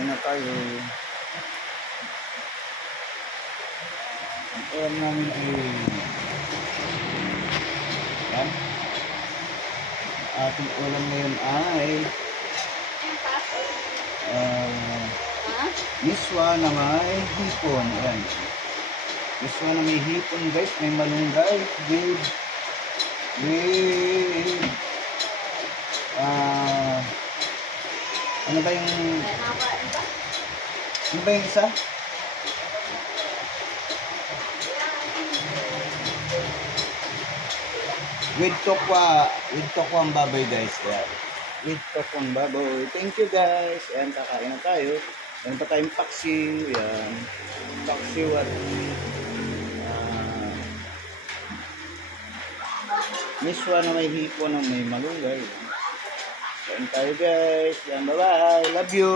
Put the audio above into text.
Kain na tayo. Ang ulam namin ay yan. Ating ulam ngayon ay miswa na may hipon. Ayan. Miswa na may hipon guys. May malunggay with ano ba yung isa? With tokwa ang baboy guys. Yeah. With tokwa ang baboy. Thank you guys. Ayan, kakain na tayo. Ayan pa tayong paksiw. Ayan. Paksiw at miswa na may hipon na may malunggay. Kain tayo guys. Ayan, bye bye. Love you.